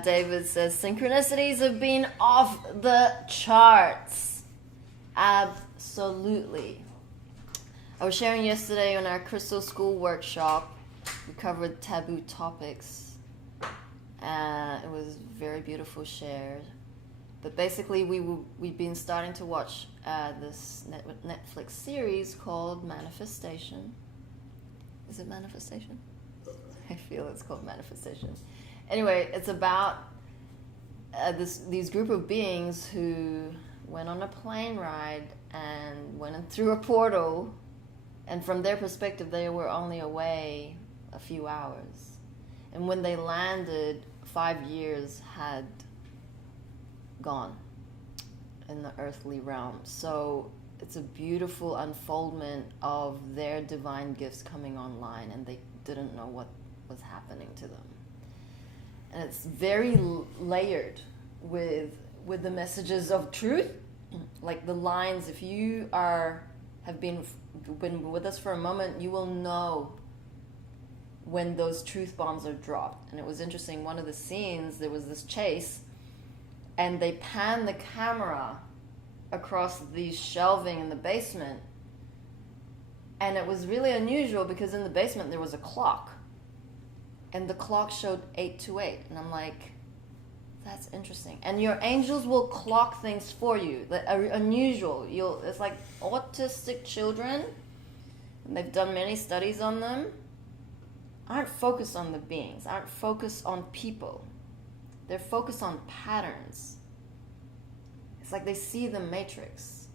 David says, synchronicities have been off the charts. Absolutely. I was sharing yesterday on our Crystal School workshop. We covered taboo topics. It was very beautiful shared. But basically, we've been starting to watch this Netflix series called Manifestation. Is it Manifestation? I feel it's called Manifestation. Anyway, it's about these group of beings who went on a plane ride and went through a portal, and from their perspective, they were only away a few hours. And when they landed, 5 years had gone in the earthly realm. So it's a beautiful unfoldment of their divine gifts coming online, and they didn't know what was happening to them. And it's very layered with the messages of truth, like the lines. If you have been with us for a moment, you will know when those truth bombs are dropped. And it was interesting. One of the scenes, there was this chase, and they panned the camera across the shelving in the basement, and it was really unusual because in the basement there was a clock. And the clock showed 8:28. And I'm like, that's interesting. And your angels will clock things for you that are unusual. It's like autistic children, and they've done many studies on them, aren't focused on the beings, aren't focused on people. They're focused on patterns. It's like they see the matrix.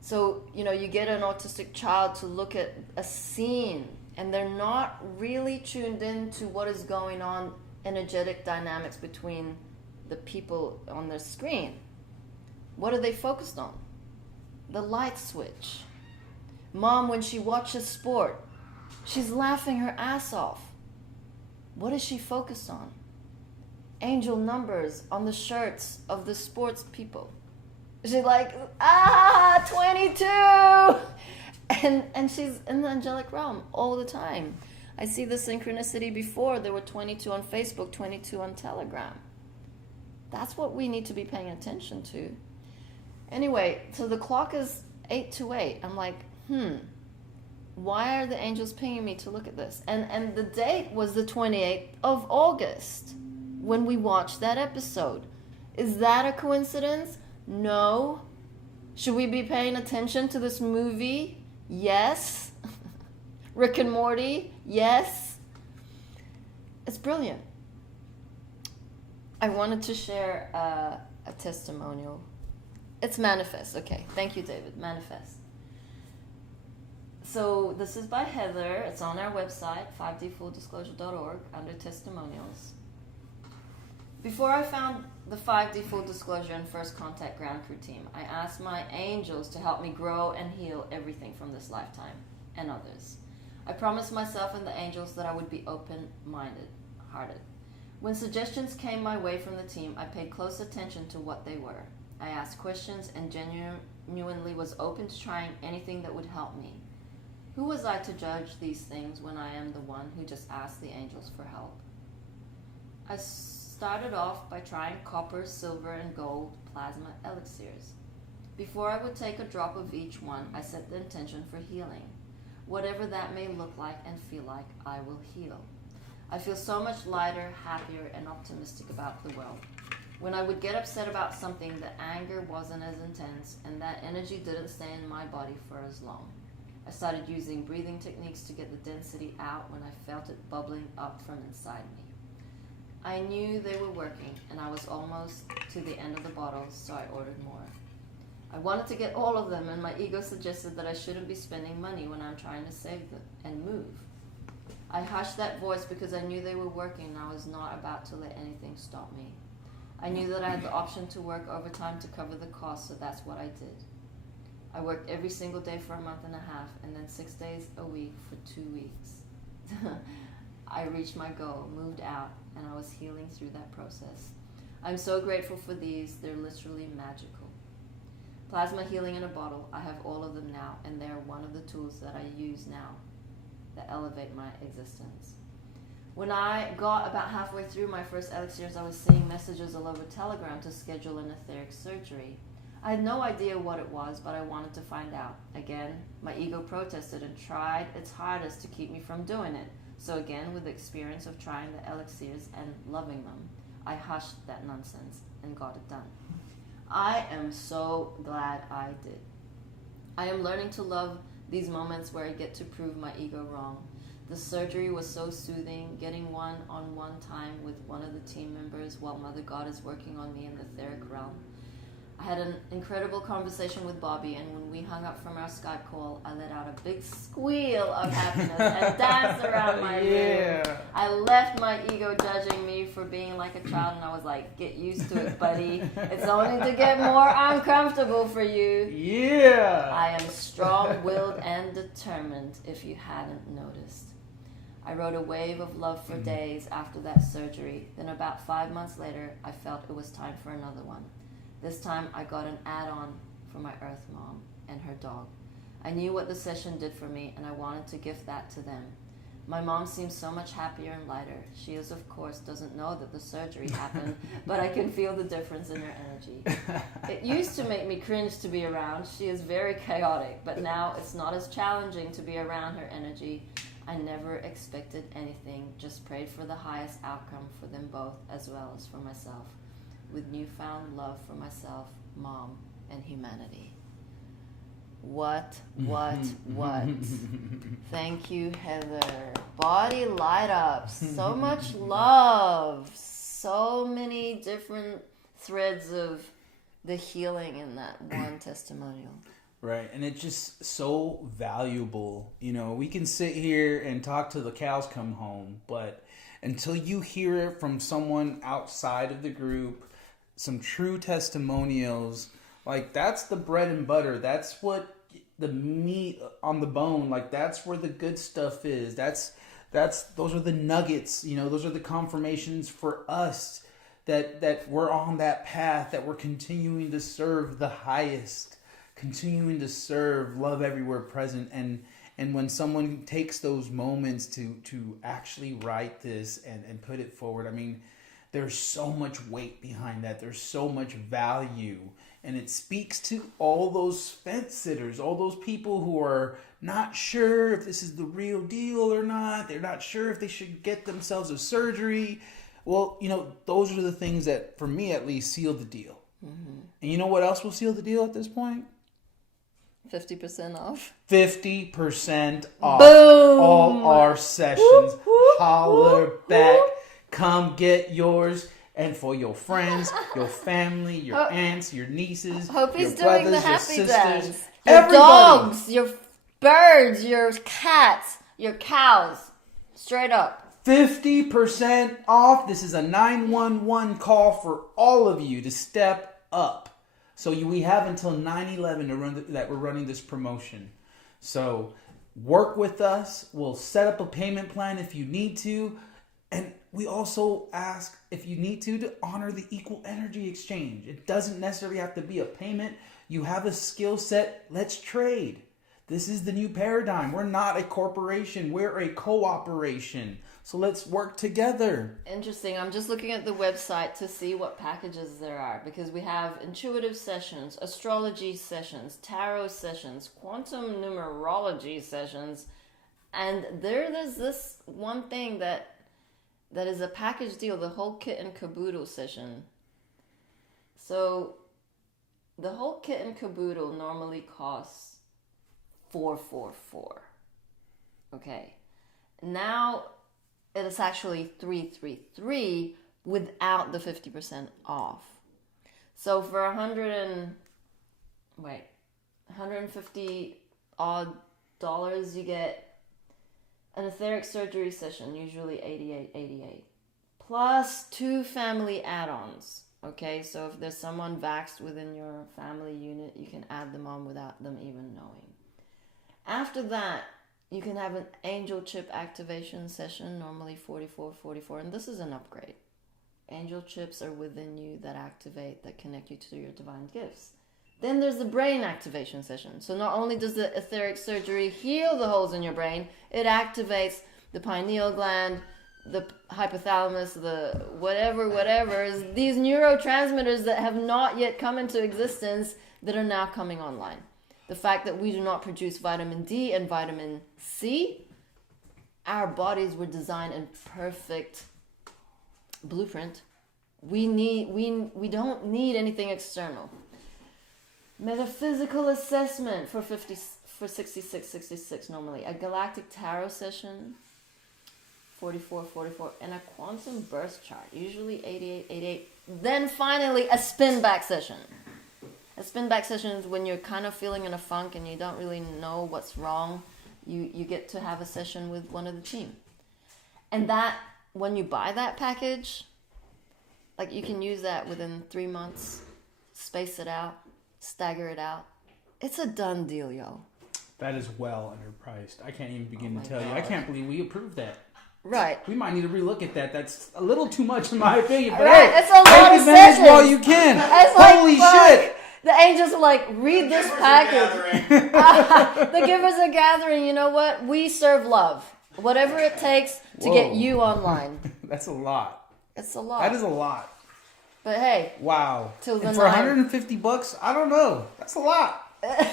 So, you get an autistic child to look at a scene, and they're not really tuned in to what is going on, energetic dynamics between the people on the screen. What are they focused on? The light switch. Mom, when she watches sport, she's laughing her ass off. What is she focused on? Angel numbers on the shirts of the sports people. She's like, 22! And she's in the angelic realm all the time. I see the synchronicity before. There were 22 on Facebook, 22 on Telegram. That's what we need to be paying attention to. Anyway, so the clock is 8:28. I'm like, why are the angels pinging me to look at this? And the date was the 28th of August when we watched that episode. Is that a coincidence? No. Should we be paying attention to this movie? Yes. Rick and Morty? Yes. It's brilliant. I wanted to share a testimonial. It's Manifest. Okay. Thank you, David. Manifest. So this is by Heather. It's on our website, 5dfulldisclosure.org, under testimonials. Before I found the 5D Full Disclosure and First Contact Ground Crew team, I asked my angels to help me grow and heal everything from this lifetime and others. I promised myself and the angels that I would be open-minded, hearted. When suggestions came my way from the team, I paid close attention to what they were. I asked questions and genuinely was open to trying anything that would help me. Who was I to judge these things when I am the one who just asked the angels for help? I started off by trying copper, silver, and gold plasma elixirs. Before I would take a drop of each one, I set the intention for healing. Whatever that may look like and feel like, I will heal. I feel so much lighter, happier, and optimistic about the world. When I would get upset about something, the anger wasn't as intense, and that energy didn't stay in my body for as long. I started using breathing techniques to get the density out when I felt it bubbling up from inside me. I knew they were working, and I was almost to the end of the bottle, so I ordered more. I wanted to get all of them, and my ego suggested that I shouldn't be spending money when I'm trying to save them and move. I hushed that voice because I knew they were working, and I was not about to let anything stop me. I knew that I had the option to work overtime to cover the cost, so that's what I did. I worked every single day for a month and a half, and then 6 days a week for 2 weeks. I reached my goal, moved out, and I was healing through that process. I'm so grateful for these. They're literally magical. Plasma healing in a bottle. I have all of them now, and they're one of the tools that I use now that elevate my existence. When I got about halfway through my first elixirs, I was seeing messages all over Telegram to schedule an etheric surgery. I had no idea what it was, but I wanted to find out. Again, my ego protested and tried its hardest to keep me from doing it. So again, with the experience of trying the elixirs and loving them, I hushed that nonsense and got it done. I am so glad I did. I am learning to love these moments where I get to prove my ego wrong. The surgery was so soothing, getting one-on-one time with one of the team members while Mother God is working on me in the etheric realm. I had an incredible conversation with Bobby, and when we hung up from our Skype call, I let out a big squeal of happiness and danced around my room. I left my ego judging me for being like a child, and I was like, get used to it, buddy. It's only to get more uncomfortable for you. Yeah. I am strong-willed and determined, if you hadn't noticed. I rode a wave of love for days after that surgery. Then about 5 months later, I felt it was time for another one. This time, I got an add-on for my Earth Mom and her dog. I knew what the session did for me, and I wanted to gift that to them. My mom seems so much happier and lighter. She is, of course, doesn't know that the surgery happened, but I can feel the difference in her energy. It used to make me cringe to be around. She is very chaotic, but now it's not as challenging to be around her energy. I never expected anything, just prayed for the highest outcome for them both as well as for myself, with newfound love for myself, Mom, and humanity. What? Thank you, Heather. Body light up. So much love. So many different threads of the healing in that one testimonial. Right, and it's just so valuable. You know, we can sit here and talk till the cows come home, but until you hear it from someone outside of the group, some true testimonials, like that's the bread and butter. That's what the meat on the bone, like that's where the good stuff is. Those are the nuggets, you know, those are the confirmations for us that we're on that path, that we're continuing to serve the highest, continuing to serve love everywhere present. And when someone takes those moments to actually write this and put it forward, I mean, there's so much weight behind that. There's so much value. And it speaks to all those fence sitters, all those people who are not sure if this is the real deal or not. They're not sure if they should get themselves a surgery. Well, you know, those are the things that, for me at least, seal the deal. Mm-hmm. And you know what else will seal the deal at this point? 50% off. 50% off. Boom! All our sessions. Whoop, whoop, Holler whoop, back. whoop. Come get yours. And for your friends, your family, your aunts, your nieces, Hope he's your brothers, doing the your happy sisters, dance. Your everybody. dogs, your birds, your cats, your cows. Straight up. 50% off. This is a 911 call for all of you to step up. So we have until 9/11 to run that we're running this promotion. So work with us. We'll set up a payment plan if you need to. And we also ask, if you need to honor the equal energy exchange. It doesn't necessarily have to be a payment. You have a skill set. Let's trade. This is the new paradigm. We're not a corporation. We're a cooperation. So let's work together. Interesting. I'm just looking at the website to see what packages there are, because we have intuitive sessions, astrology sessions, tarot sessions, quantum numerology sessions, and there's this one thing that is a package deal, the whole kit and caboodle session. So the whole kit and caboodle normally costs $444. Okay. Now it is actually $333 without the 50% off. So for 150 odd dollars, you get an etheric surgery session, usually $88.88, plus 2 family add-ons. Okay, so if there's someone vaxxed within your family unit, you can add them on without them even knowing. After that, you can have an angel chip activation session, normally $44.44, and this is an upgrade. Angel chips are within you that activate, that connect you to your divine gifts. Then there's the brain activation session. So not only does the etheric surgery heal the holes in your brain, it activates the pineal gland, the hypothalamus, the whatever, these neurotransmitters that have not yet come into existence that are now coming online. The fact that we do not produce vitamin D and vitamin C, our bodies were designed in perfect blueprint. We don't need anything external. Metaphysical assessment for $66.66 normally. A galactic tarot session, $44.44, and a quantum birth chart, usually $88.88. Then finally a spin back session. A spin back session is when you're kind of feeling in a funk and you don't really know what's wrong. You get to have a session with one of the team. And that, when you buy that package, like, you can use that within 3 months, space it out, stagger it out. It's a done deal, yo. That is well underpriced. I can't even begin to tell you. I can't believe we approved that. Right. We might need to relook at that. That's a little too much in my opinion. But right. Hey, it's a lot take of advantage sessions while you can. It's Holy shit. The angels were like, read this package. The givers are gathering. You know what? We serve love. Whatever it takes to get you online. That's a lot. It's a lot. That is a lot. But hey. Wow. Till the and for $150, I don't know. That's a lot.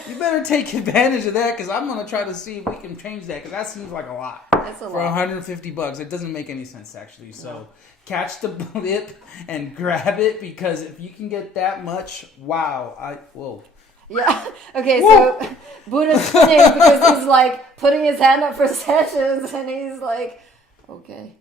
You better take advantage of that, because I'm going to try to see if we can change that, because that seems like a lot. It's a for lot. $150. It doesn't make any sense, actually. So catch the blip and grab it, because if you can get that much, wow. Whoa. Yeah. Okay, so Buddha's spinning because he's like putting his hand up for sessions, and he's like, okay.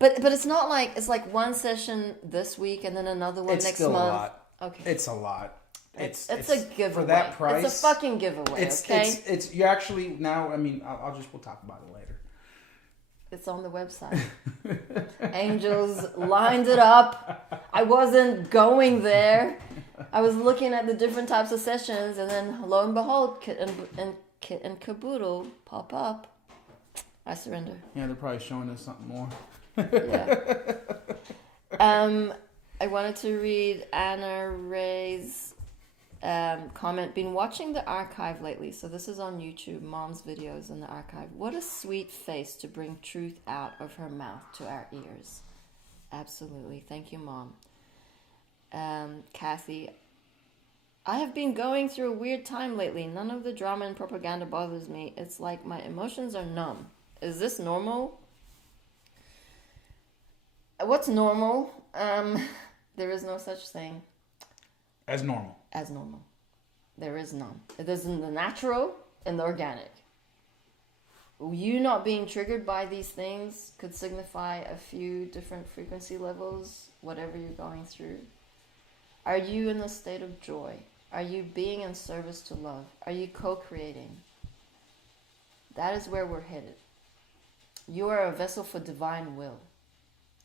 But it's not like, it's like one session this week and then another one it's next still month. A lot. Okay. It's a lot. It's a giveaway. For that price. It's a fucking giveaway, okay? It's you actually, now, I mean, we'll talk about it later. It's on the website. Angels lined it up. I wasn't going there. I was looking at the different types of sessions, and then lo and behold, Kit and Caboodle pop up. I surrender. Yeah, they're probably showing us something more. Yeah. I wanted to read Anna Ray's comment. Been watching the archive lately, so this is on YouTube. Mom's videos in the archive. What a sweet face to bring truth out of her mouth to our ears. Absolutely. Thank you, Mom. Kathy, I have been going through a weird time lately. None of the drama and propaganda bothers me. It's like my emotions are numb. Is this normal? What's normal? There is no such thing as normal. As normal. There is none. It is in the natural and the organic. You not being triggered by these things could signify a few different frequency levels, whatever you're going through. Are you in a state of joy? Are you being in service to love? Are you co-creating? That is where we're headed. You are a vessel for divine will.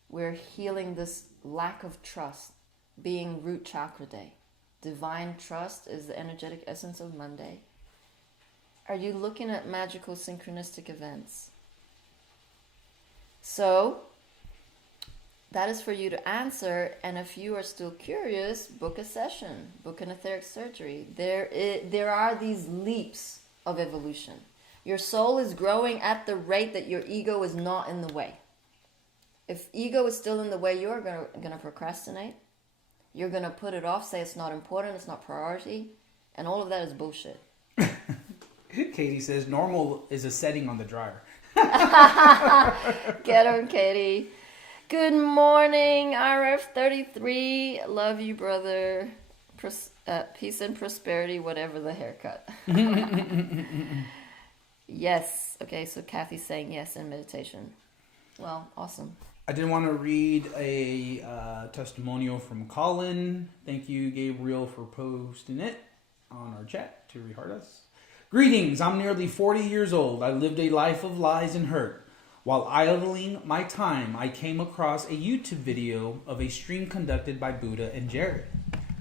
We're healing this lack of trust, being root chakra day. Divine trust is the energetic essence of Monday. Are you looking at magical synchronistic events? So, that is for you to answer, and if you are still curious, book a session, book an etheric surgery. There are these leaps of evolution. Your soul is growing at the rate that your ego is not in the way. If ego is still in the way, you're gonna procrastinate. You're gonna put it off, say it's not important, it's not priority, and all of that is bullshit. Katie says normal is a setting on the dryer. Get her, Katie. Good morning, RF33. Love you, brother. Peace and prosperity, whatever the haircut. Yes. Okay, so Kathy's saying yes in meditation. Well, awesome. I did want to read a testimonial from Colin. Thank you, Gabriel, for posting it on our chat to reheart us. Greetings, I'm nearly 40 years old. I lived a life of lies and hurt. While idling my time, I came across a YouTube video of a stream conducted by Buddha and Jared.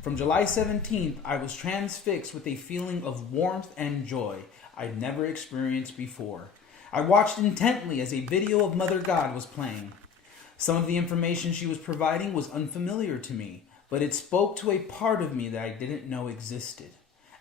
From July 17th, I was transfixed with a feeling of warmth and joy I'd never experienced before. I watched intently as a video of Mother God was playing. Some of the information she was providing was unfamiliar to me, but it spoke to a part of me that I didn't know existed.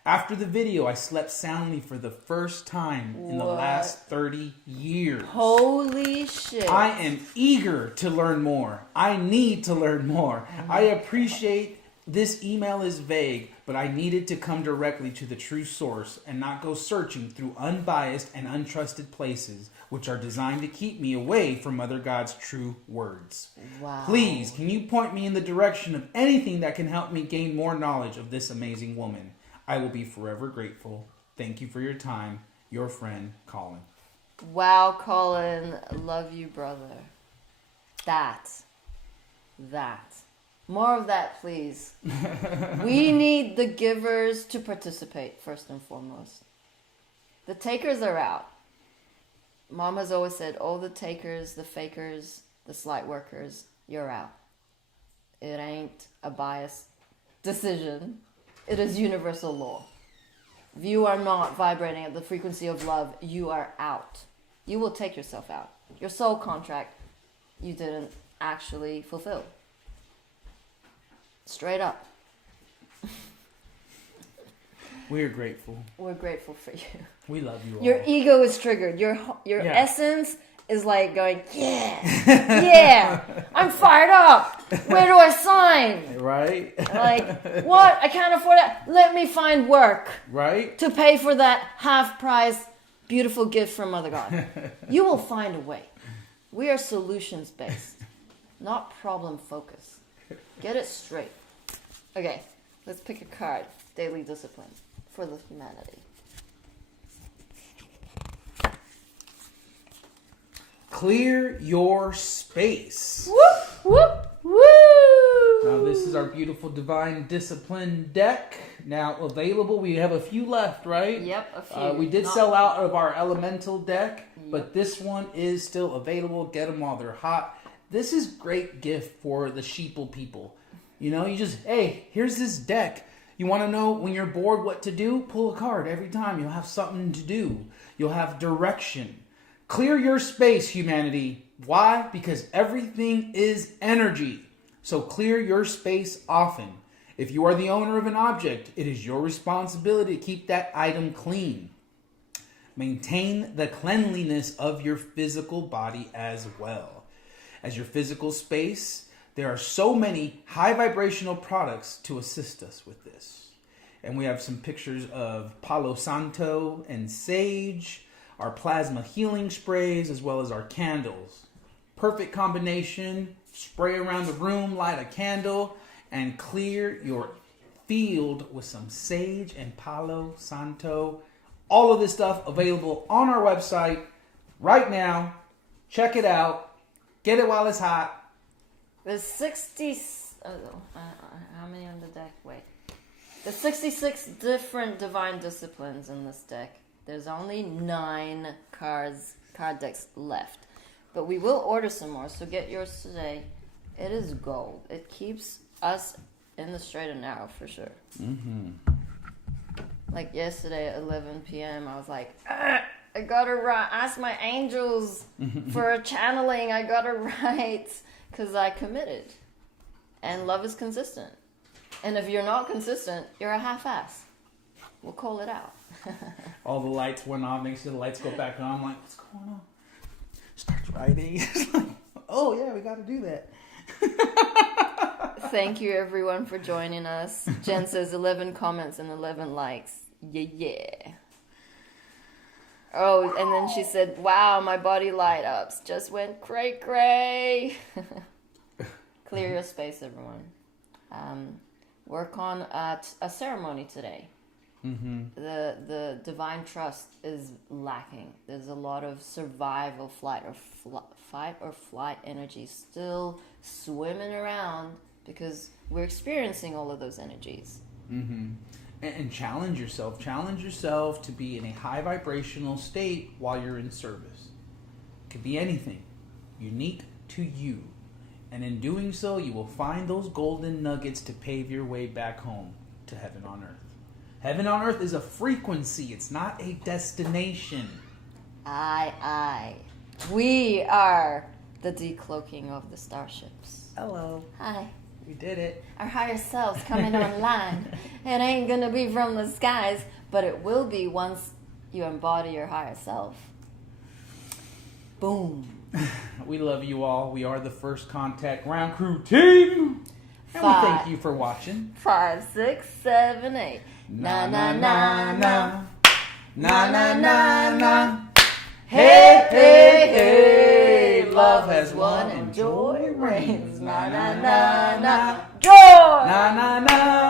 After the video, I slept soundly for the first time in the last 30 years. Holy shit. I am eager to learn more. I need to learn more. I appreciate this email is vague, but I needed to come directly to the true source and not go searching through unbiased and untrusted places, which are designed to keep me away from Mother God's true words. Wow. Please, can you point me in the direction of anything that can help me gain more knowledge of this amazing woman? I will be forever grateful. Thank you for your time. Your friend, Colin. Wow, Colin. Love you, brother. That. More of that, please. We need the givers to participate, first and foremost. The takers are out. Mom has always said, all the takers, the fakers, the slight workers, you're out. It ain't a biased decision. It is universal law. If you are not vibrating at the frequency of love, you are out. You will take yourself out. Your soul contract, you didn't actually fulfill. Straight up. We are grateful. We're grateful for you. We love you all. Your ego is triggered. Your essence is like going, yeah, I'm fired up. Where do I sign? Right? Like, what? I can't afford it. Let me find work. Right? To pay for that half-price beautiful gift from Mother God. You will find a way. We are solutions-based, not problem-focused. Get it straight. Okay, let's pick a card. Daily discipline for the humanity. Clear your space. Whoop, whoop, woo! Now this is our beautiful Divine Discipline deck. Now available. We have a few left, right? Yep, a few. We did sell out of our Elemental deck, but this one is still available. Get them while they're hot. This is great gift for the sheeple people. You know, you just, hey, here's this deck. You want to know when you're bored what to do? Pull a card every time. You'll have something to do. You'll have direction. Clear your space, humanity. Why? Because everything is energy. So clear your space often. If you are the owner of an object, it is your responsibility to keep that item clean. Maintain the cleanliness of your physical body as well. As your physical space, there are so many high vibrational products to assist us with this. And we have some pictures of Palo Santo and sage, our plasma healing sprays, as well as our candles. Perfect combination. Spray around the room, light a candle, and clear your field with some sage and Palo Santo. All of this stuff available on our website right now. Check it out. Get it while it's hot. There's 60... how many on the deck? Wait. There's 66 different divine disciplines in this deck. There's only 9 card decks left. But we will order some more, so get yours today. It is gold. It keeps us in the straight and narrow for sure. Mm-hmm. Like yesterday at 11 p.m., I was like, I gotta ask my angels for a channeling. I gotta write. Because I committed. And love is consistent. And if you're not consistent, you're a half-ass. We'll call it out. All the lights went off. Makes sure the lights go back on. I'm like, what's going on? Starts writing. Oh yeah, we got to do that. Thank you everyone for joining us. Jen says 11 comments and 11 likes. Yeah. Oh, and then she said, wow, my body light ups just went cray cray. Clear your space, everyone. Work on a ceremony today. Mm-hmm. The divine trust is lacking. There's a lot of survival, fight or flight energy still swimming around because we're experiencing all of those energies. Mm-hmm. And challenge yourself. Challenge yourself to be in a high vibrational state while you're in service. It could be anything unique to you. And in doing so, you will find those golden nuggets to pave your way back home to heaven on earth. Heaven on earth is a frequency. It's not a destination. Aye. We are the decloaking of the starships. Hello. Hi. We did it. Our higher selves coming online. It ain't gonna be from the skies, but it will be once you embody your higher self. Boom. We love you all. We are the First Contact Ground Crew team. And we thank you for watching. 5, 6, 7, 8. Na na na na. Na na na na. Hey, hey, hey. Love has won and joy reigns. Na na na na. Joy! Na na na.